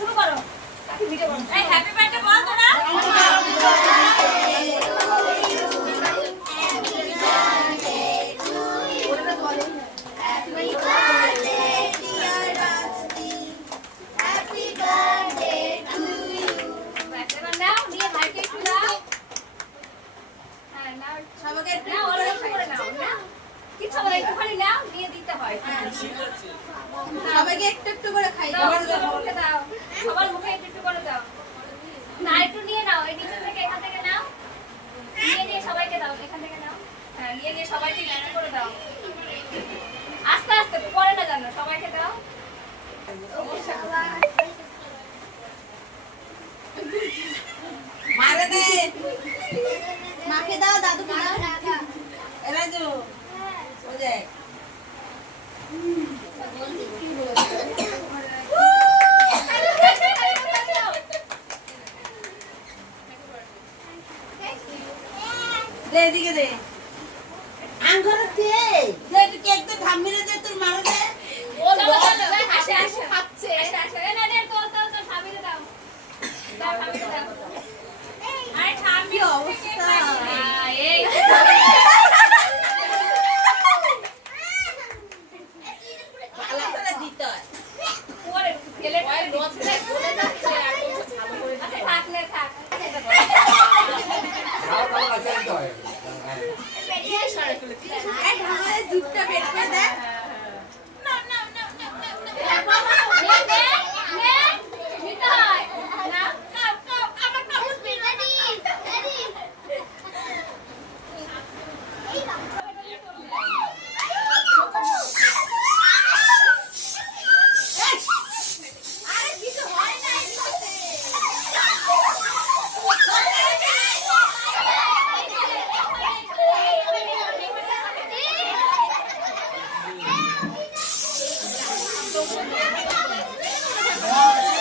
শুরু করো এই হ্যাপি বার্থডে বল তোরা সবাইকে একটু একটু করে খাই দাও সবার মুখে একটু একটু করে দাও না একটু নিয়ে নাও এই নিচে থেকে এখান থেকে নাও নিয়ে সবাইকে দাও এখান থেকে নাও হ্যাঁ নিয়ে সবাইকে একটু করে দাও আস্তে আস্তে পরে না জানো সবাইকে দাও মারে দে মাকে দাও দাদুকে দাও রাজু ও যে দে দিকে দে আঙ্গুর দে দে কেক তো থামবি না দে তোর মারে দে ও আসে আসে খাচ্ছে আসে না রে তোল সাবিরে দাও দাও সাবিরে দাও আরে ছাড়বি অবস্থা এই পালাটা দিতে হয় পরে ফেলে নচে বলে যাচ্ছে আর কিছু ভালো করে আচ্ছা থাকলে থাক খাও ভালো আছে তো হয় এই ঢালে দুধটা বের করে দে না না না না না নে নিতে হয় না আমার কাপড় রেডি আরে কিছু হয় না Oh,